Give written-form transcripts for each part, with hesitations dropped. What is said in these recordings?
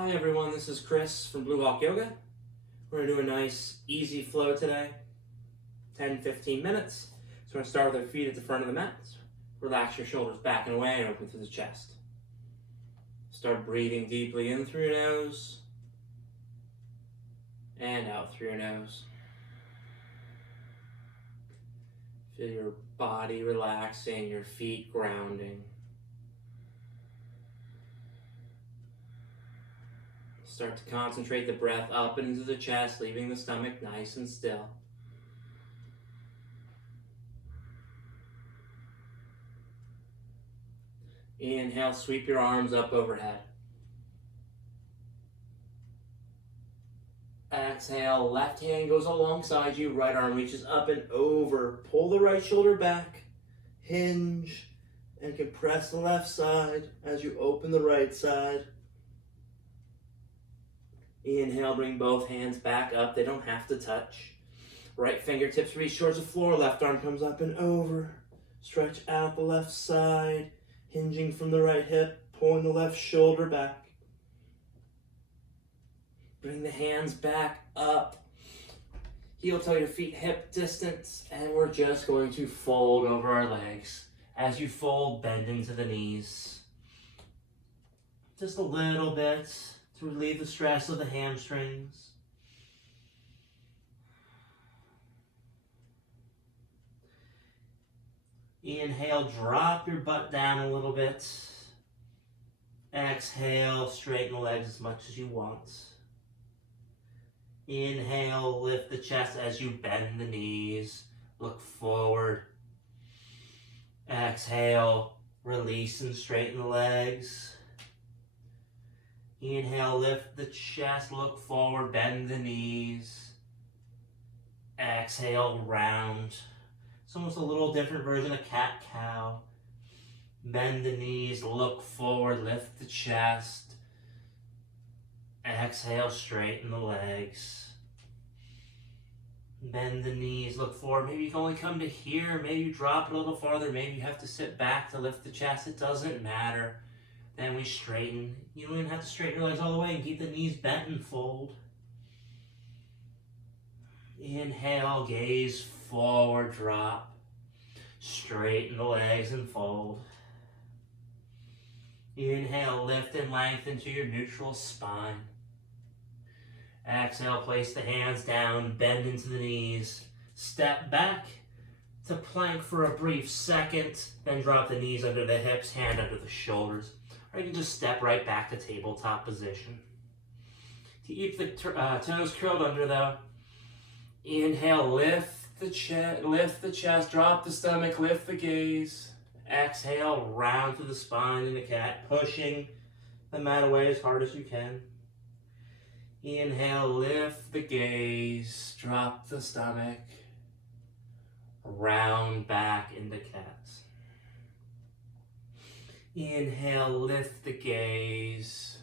Hi everyone, this is Chris from Blue Hawk Yoga. We're going to do a nice easy flow today, 10-15 minutes. So we're going to start with our feet at the front of the mat. Relax your shoulders back and away and open through the chest. Start breathing deeply in through your nose and out through your nose. Feel your body relaxing, your feet grounding. Start to concentrate the breath up and into the chest, leaving the stomach nice and still. Inhale, sweep your arms up overhead. Exhale, left hand goes alongside you, right arm reaches up and over. Pull the right shoulder back, hinge, and compress the left side as you open the right side. Inhale, bring both hands back up. They don't have to touch. Right fingertips reach towards the floor. Left arm comes up and over. Stretch out the left side, hinging from the right hip, pulling the left shoulder back. Bring the hands back up. Heel toe your feet hip distance, and we're just going to fold over our legs. As you fold, bend into the knees. Just a little bit to relieve the stress of the hamstrings. Inhale, drop your butt down a little bit. Exhale, straighten the legs as much as you want. Inhale, lift the chest as you bend the knees. Look forward. Exhale, release and straighten the legs. Inhale, lift the chest, look forward, bend the knees. Exhale, round. It's almost a little different version of cat-cow. Bend the knees, look forward, lift the chest. Exhale, straighten the legs. Bend the knees, look forward. Maybe you can only come to here. Maybe you drop it a little farther. Maybe you have to sit back to lift the chest. It doesn't matter. Then we straighten. You don't even have to straighten your legs all the way and keep the knees bent and fold. Inhale, gaze forward, drop. Straighten the legs and fold. Inhale, lift and lengthen to your neutral spine. Exhale, place the hands down, bend into the knees. Step back to plank for a brief second, then drop the knees under the hips, hand under the shoulders. Or you can just step right back to tabletop position. Keep the toes curled under though. Inhale, lift the chest, drop the stomach, lift the gaze. Exhale, round to the spine in the cat, pushing the mat away as hard as you can. Inhale, lift the gaze, drop the stomach, round back into cat. Inhale, lift the gaze.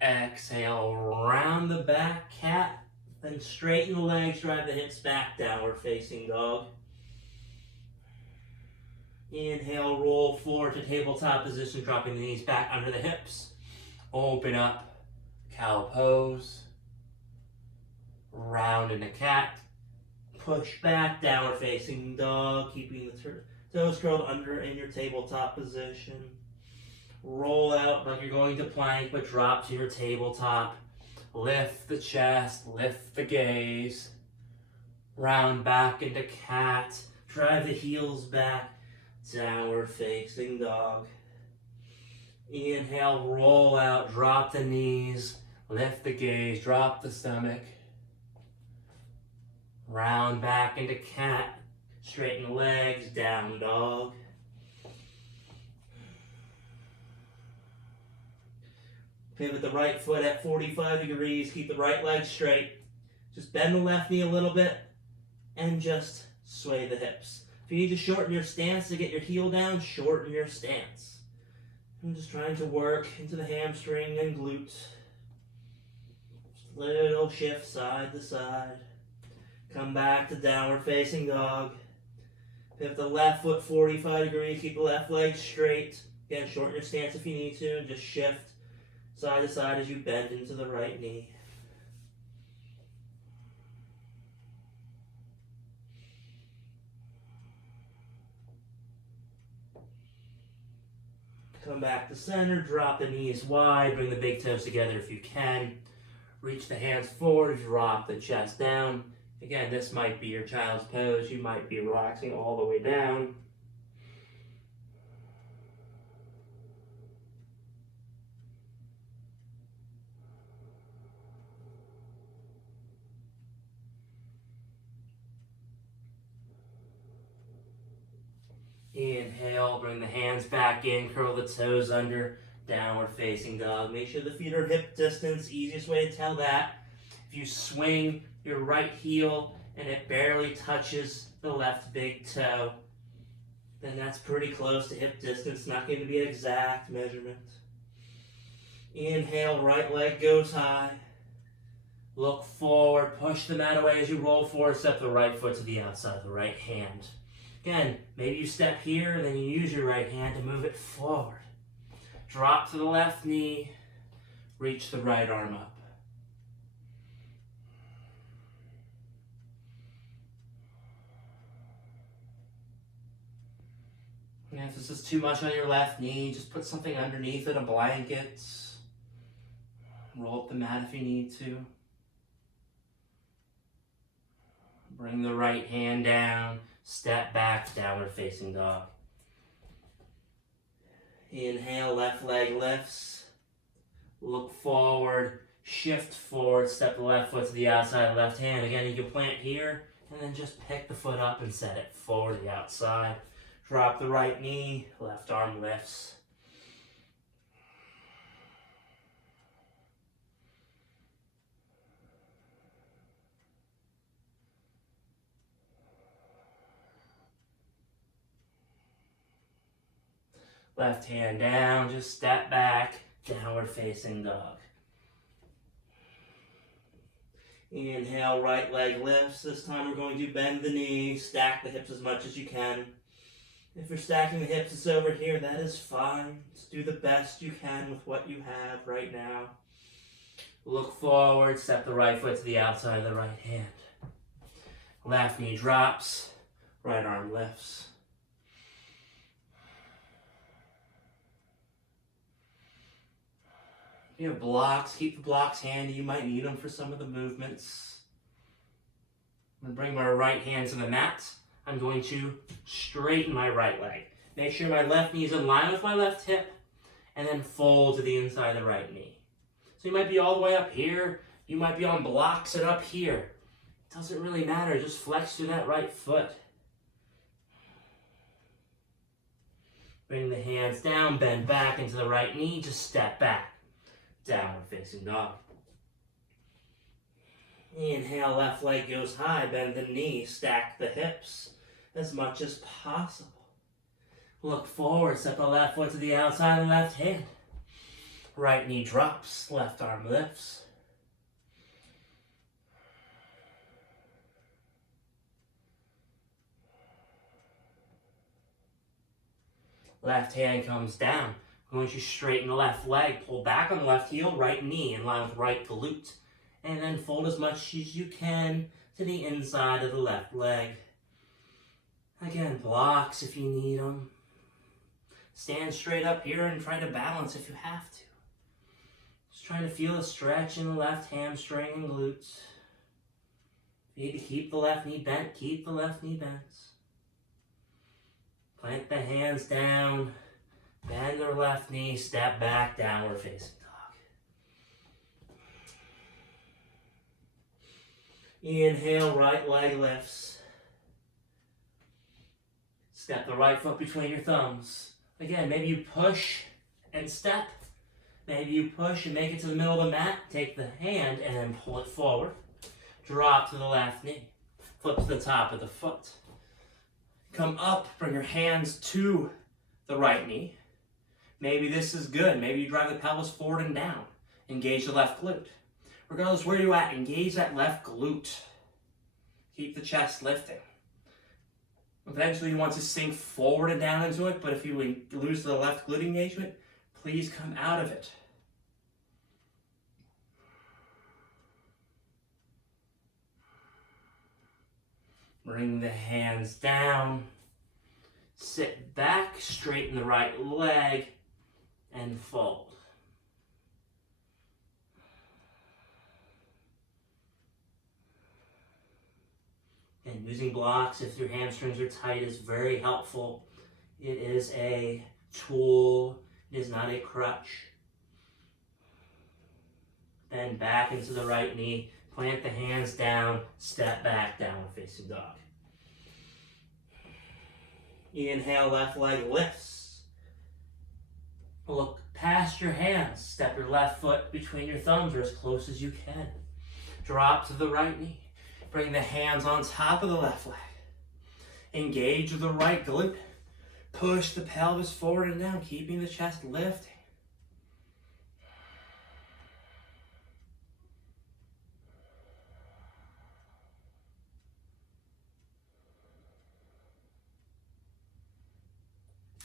Exhale, round the back, cat. Then straighten the legs, drive the hips back, downward facing dog. Inhale, roll forward to tabletop position, dropping the knees back under the hips. Open up, cow pose. Round into cat. Push back, downward facing dog, keeping the toes curled under in your tabletop position. Roll out like you're going to plank, but drop to your tabletop. Lift the chest, lift the gaze. Round back into cat. Drive the heels back. Downward facing dog. Inhale, roll out, drop the knees. Lift the gaze, drop the stomach. Round back into cat. Straighten the legs, down dog. Pivot the right foot at 45 degrees. Keep the right leg straight. Just bend the left knee a little bit and just sway the hips. If you need to shorten your stance to get your heel down, shorten your stance. I'm just trying to work into the hamstring and glute. Just a little shift side to side. Come back to downward facing dog. Pivot the left foot 45 degrees. Keep the left leg straight. Again, shorten your stance if you need to. Just shift Side to side as you bend into the right knee. Come back to center, drop the knees wide, bring the big toes together if you can. Reach the hands forward, drop the chest down. Again, this might be your child's pose. You might be relaxing all the way down. Inhale, bring the hands back in, curl the toes under, downward facing dog. Make sure the feet are hip distance. Easiest way to tell that, if you swing your right heel and it barely touches the left big toe, then that's pretty close to hip distance. Not going to be an exact measurement. Inhale, right leg goes high. Look forward, push the mat away as you roll forward, step the right foot to the outside of the right hand. Again, maybe you step here, then you use your right hand to move it forward. Drop to the left knee, reach the right arm up. And if this is too much on your left knee, just put something underneath it, a blanket. Roll up the mat if you need to. Bring the right hand down, step back, downward facing dog. Inhale, left leg lifts. Look forward, shift forward, step the left foot to the outside, left hand. Again, you can plant here, and then just pick the foot up and set it forward to the outside. Drop the right knee, left arm lifts. Left hand down, just step back, downward facing dog. Inhale, right leg lifts. This time we're going to bend the knee, stack the hips as much as you can. If you're stacking the hips, it's over here, that is fine. Just do the best you can with what you have right now. Look forward, step the right foot to the outside of the right hand. Left knee drops, right arm lifts. You have blocks, keep the blocks handy. You might need them for some of the movements. I'm going to bring my right hand to the mat. I'm going to straighten my right leg. Make sure my left knee is in line with my left hip, and then fold to the inside of the right knee. So you might be all the way up here. You might be on blocks and up here. It doesn't really matter. Just flex through that right foot. Bring the hands down, bend back into the right knee. Just step back. Downward facing dog. Inhale, left leg goes high, bend the knee, stack the hips as much as possible. Look forward, step the left foot to the outside of the left hand. Right knee drops, left arm lifts. Left hand comes down. Going to straighten the left leg, pull back on the left heel, right knee in line with right glute. And then fold as much as you can to the inside of the left leg. Again, blocks if you need them. Stand straight up here and try to balance if you have to. Just trying to feel a stretch in the left hamstring and glutes. If you need to keep the left knee bent, keep the left knee bent. Plant the hands down. Bend the left knee, step back, downward facing dog. Inhale, right leg lifts. Step the right foot between your thumbs. Again, maybe you push and step. Maybe you push and make it to the middle of the mat. Take the hand and then pull it forward. Drop to the left knee. Flip to the top of the foot. Come up, bring your hands to the right knee. Maybe this is good. Maybe you drive the pelvis forward and down. Engage the left glute. Regardless where you're at, engage that left glute. Keep the chest lifting. Eventually you want to sink forward and down into it, but if you lose the left glute engagement, please come out of it. Bring the hands down. Sit back, straighten the right leg, and fold. And using blocks, if your hamstrings are tight, is very helpful. It is a tool. It is not a crutch. Then back into the right knee. Plant the hands down. Step back, downward facing dog. Inhale, left leg lifts. Look past your hands. Step your left foot between your thumbs or as close as you can. Drop to the right knee. Bring the hands on top of the left leg. Engage the right glute. Push the pelvis forward and down, keeping the chest lifting.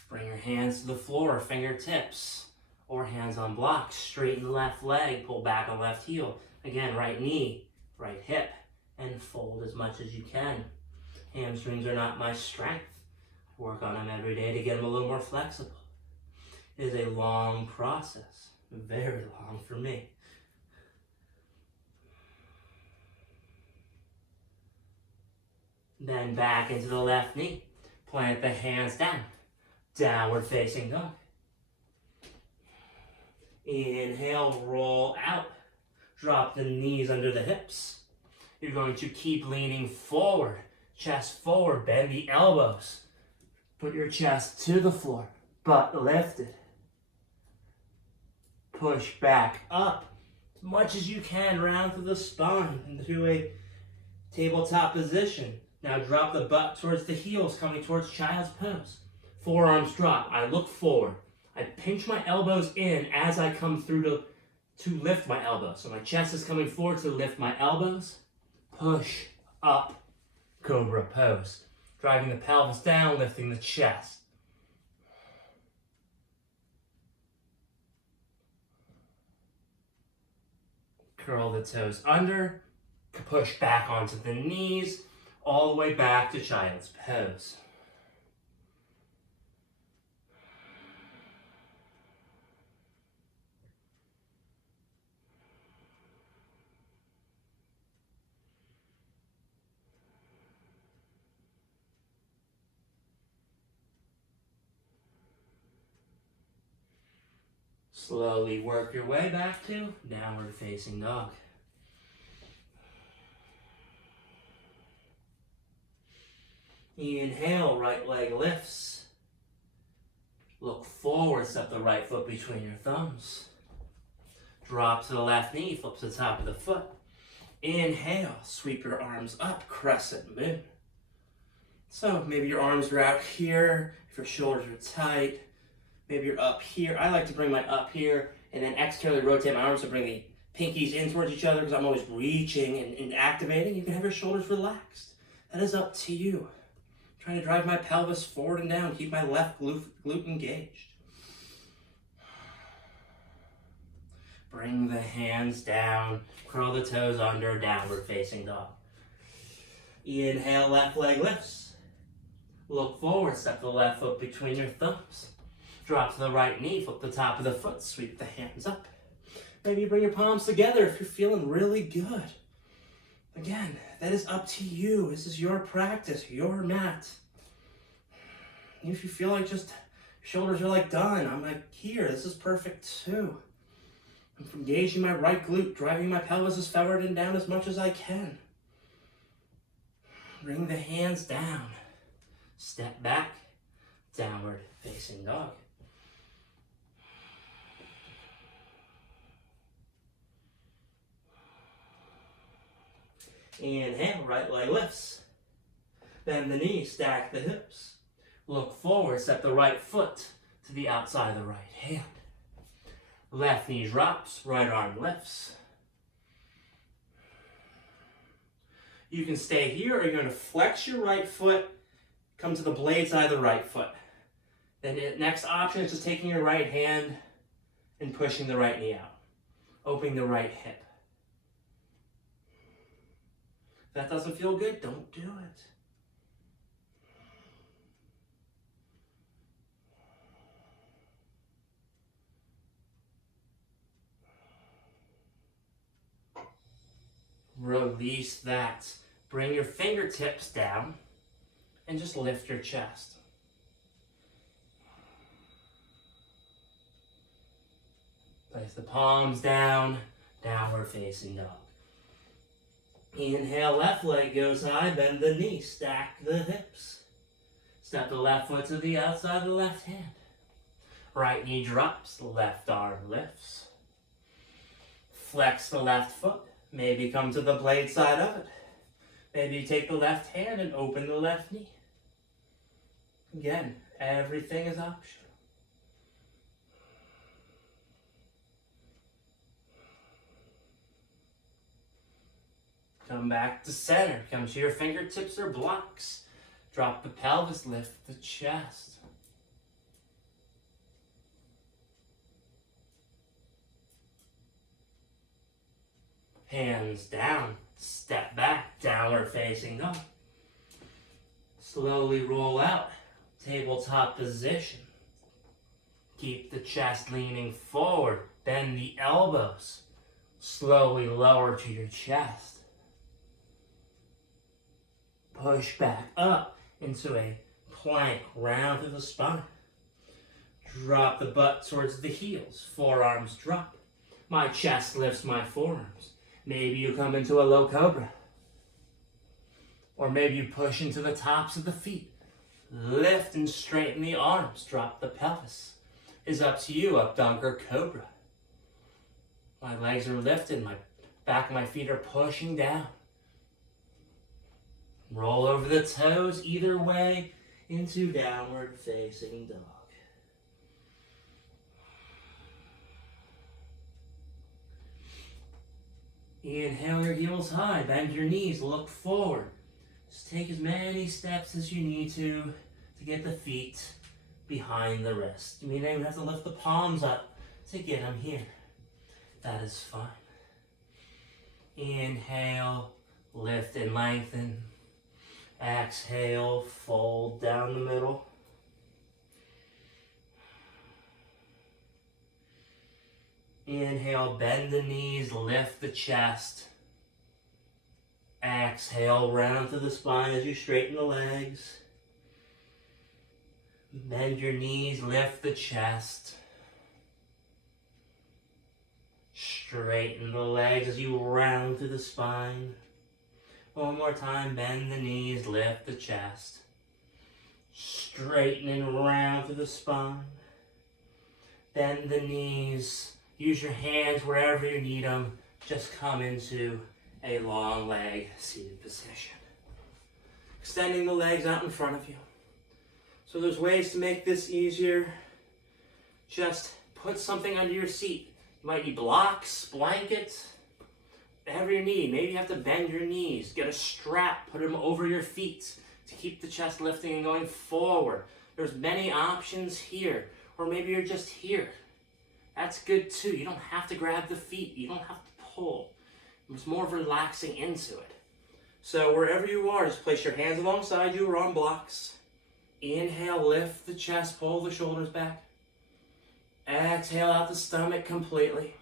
Bring your hands to the floor, fingertips, or hands on blocks. Straighten the left leg, pull back on left heel. Again, right knee, right hip, and fold as much as you can. Hamstrings are not my strength. Work on them every day to get them a little more flexible. It is a long process, very long for me. Then back into the left knee. Plant the hands down. Downward facing dog. Inhale, roll out. Drop the knees under the hips. You're going to keep leaning forward, chest forward, bend the elbows. Put your chest to the floor, butt lifted. Push back up as much as you can, round through the spine into a tabletop position. Now drop the butt towards the heels, coming towards child's pose. Forearms drop. I look forward. I pinch my elbows in as I come through to lift my elbows. So my chest is coming forward to lift my elbows. Push up, cobra pose. Driving the pelvis down, lifting the chest. Curl the toes under. Push back onto the knees, all the way back to child's pose. Slowly work your way back to downward facing dog. Inhale, right leg lifts. Look forward, step the right foot between your thumbs. Drop to the left knee, flip to the top of the foot. Inhale, sweep your arms up, crescent moon. So maybe your arms are out here, if your shoulders are tight. Maybe you're up here. I like to bring mine up here and then externally rotate my arms to bring the pinkies in towards each other because I'm always reaching and activating. You can have your shoulders relaxed. That is up to you. I'm trying to drive my pelvis forward and down, keep my left glute engaged. Bring the hands down, curl the toes under, downward facing dog. Inhale, left leg lifts. Look forward, step the left foot between your thumbs. Drop to the right knee, flip the top of the foot, sweep the hands up. Maybe you bring your palms together if you're feeling really good. Again, that is up to you. This is your practice, your mat. If you feel like just shoulders are like done, I'm like here, this is perfect too. I'm engaging my right glute, driving my pelvis as forward and down as much as I can. Bring the hands down. Step back, downward facing dog. Inhale, right leg lifts. Bend the knees, stack the hips. Look forward, step the right foot to the outside of the right hand. Left knee drops, right arm lifts. You can stay here or you're going to flex your right foot, come to the blade side of the right foot. Then the next option is just taking your right hand and pushing the right knee out. Opening the right hip. If that doesn't feel good, don't do it. Release that. Bring your fingertips down and just lift your chest. Place the palms down, downward facing dog. Inhale, left leg goes high, bend the knee, stack the hips. Step the left foot to the outside of the left hand. Right knee drops, left arm lifts. Flex the left foot, maybe come to the blade side of it. Maybe you take the left hand and open the left knee. Again, everything is optional. Come back to center. Come to your fingertips or blocks. Drop the pelvis, lift the chest. Hands down, step back, downward facing dog. Slowly roll out, tabletop position. Keep the chest leaning forward, bend the elbows. Slowly lower to your chest. Push back up into a plank, round through the spine. Drop the butt towards the heels, forearms drop. My chest lifts my forearms. Maybe you come into a low cobra. Or maybe you push into the tops of the feet. Lift and straighten the arms. Drop the pelvis. It's up to you, up dog or cobra. My legs are lifted. My back of my feet are pushing down. Roll over the toes either way into downward facing dog. Inhale your heels high, bend your knees, look forward. Just take as many steps as you need to get the feet behind the wrist. You may not even have to lift the palms up to get them here. That is fine. Inhale, lift and lengthen. Exhale, fold down the middle. Inhale, bend the knees, lift the chest. Exhale, round to the spine as you straighten the legs. Bend your knees, lift the chest. Straighten the legs as you round through the spine. One more time, bend the knees, lift the chest. Straighten and round through the spine. Bend the knees. Use your hands wherever you need them. Just come into a long leg seated position. Extending the legs out in front of you. So there's ways to make this easier. Just put something under your seat. You might need blocks, blankets, whatever you need. Maybe you have to bend your knees. Get a strap, put them over your feet to keep the chest lifting and going forward. There's many options here. Or maybe you're just here. That's good too. You don't have to grab the feet. You don't have to pull. It's more of relaxing into it. So wherever you are, just place your hands alongside you or on blocks. Inhale, lift the chest, pull the shoulders back. Exhale out the stomach completely.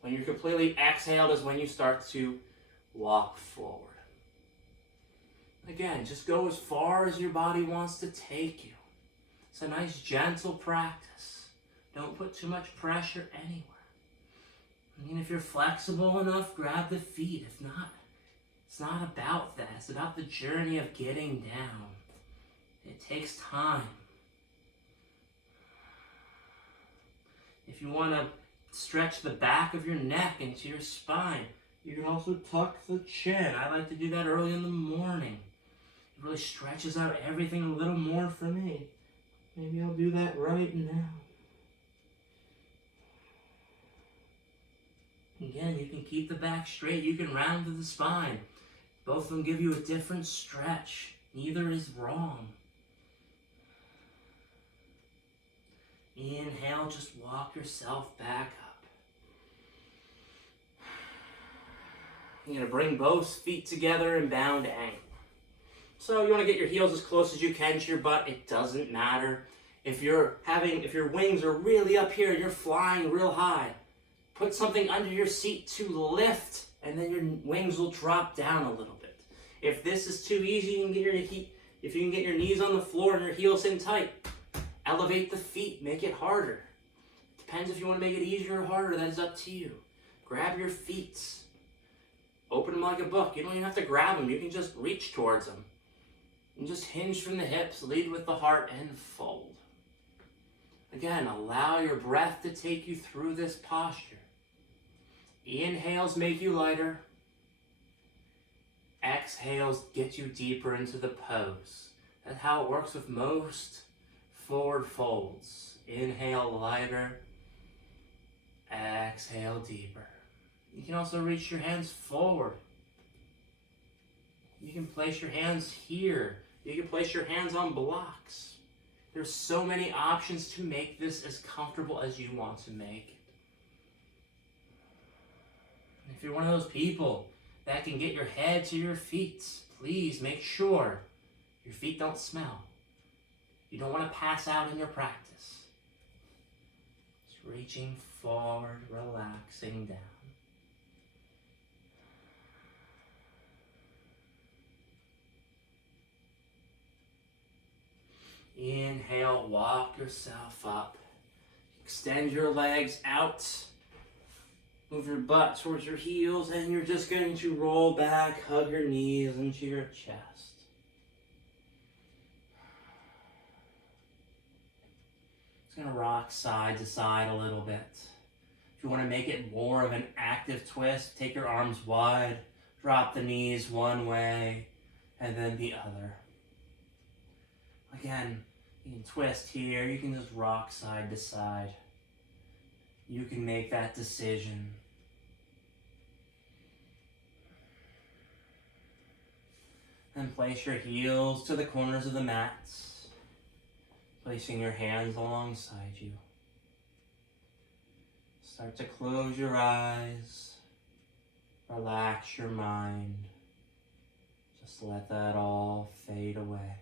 When you're completely exhaled is when you start to walk forward. Again, just go as far as your body wants to take you. It's a nice gentle practice. Don't put too much pressure anywhere. I mean, if you're flexible enough, grab the feet. If not, it's not about that. It's about the journey of getting down. It takes time. If you want to stretch the back of your neck into your spine, you can also tuck the chin. I like to do that early in the morning. It really stretches out everything a little more for me. Maybe I'll do that right now. Again, you can keep the back straight. You can round to the spine. Both of them give you a different stretch. Neither is wrong. Inhale, just walk yourself back up. You're going to bring both feet together in bound angle. So you want to get your heels as close as you can to your butt. It doesn't matter. If your wings are really up here, you're flying real high, Put something under your seat to lift, and then your wings will drop down a little bit. If this is too easy, you can get if you can get your knees on the floor and your heels in tight, elevate the feet, make it harder. Depends if you want to make it easier or harder, that is up to you. Grab your feet. Open them like a book. You don't even have to grab them, you can just reach towards them. And just hinge from the hips, lead with the heart, and fold. Again, allow your breath to take you through this posture. Inhales make you lighter. Exhales get you deeper into the pose. That's how it works with most forward folds. Inhale lighter. Exhale deeper. You can also reach your hands forward. You can place your hands here. You can place your hands on blocks. There's so many options to make this as comfortable as you want to make it. If you're one of those people that can get your head to your feet, please make sure your feet don't smell. You don't want to pass out in your practice. Just reaching forward, relaxing down. Inhale, walk yourself up. Extend your legs out. Move your butt towards your heels, and you're just going to roll back, hug your knees into your chest. It's going to rock side to side a little bit. If you want to make it more of an active twist, take your arms wide, drop the knees one way, and then the other. Again, you can twist here, you can just rock side to side. You can make that decision. And place your heels to the corners of the mats, placing your hands alongside you. Start to close your eyes, relax your mind. Just let that all fade away.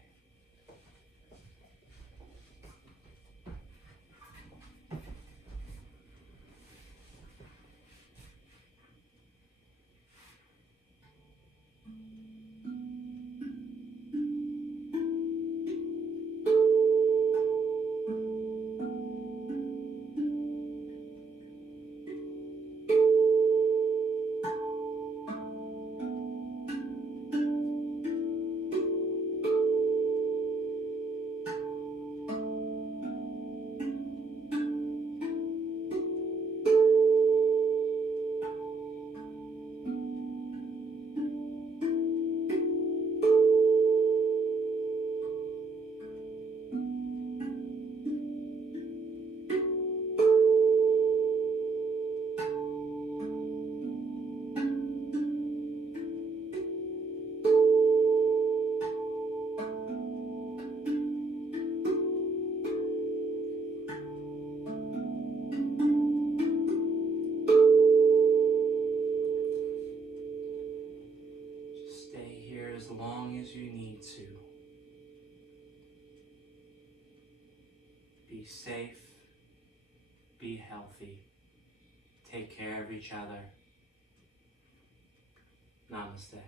As long as you need to. Be safe, be healthy, take care of each other. Namaste.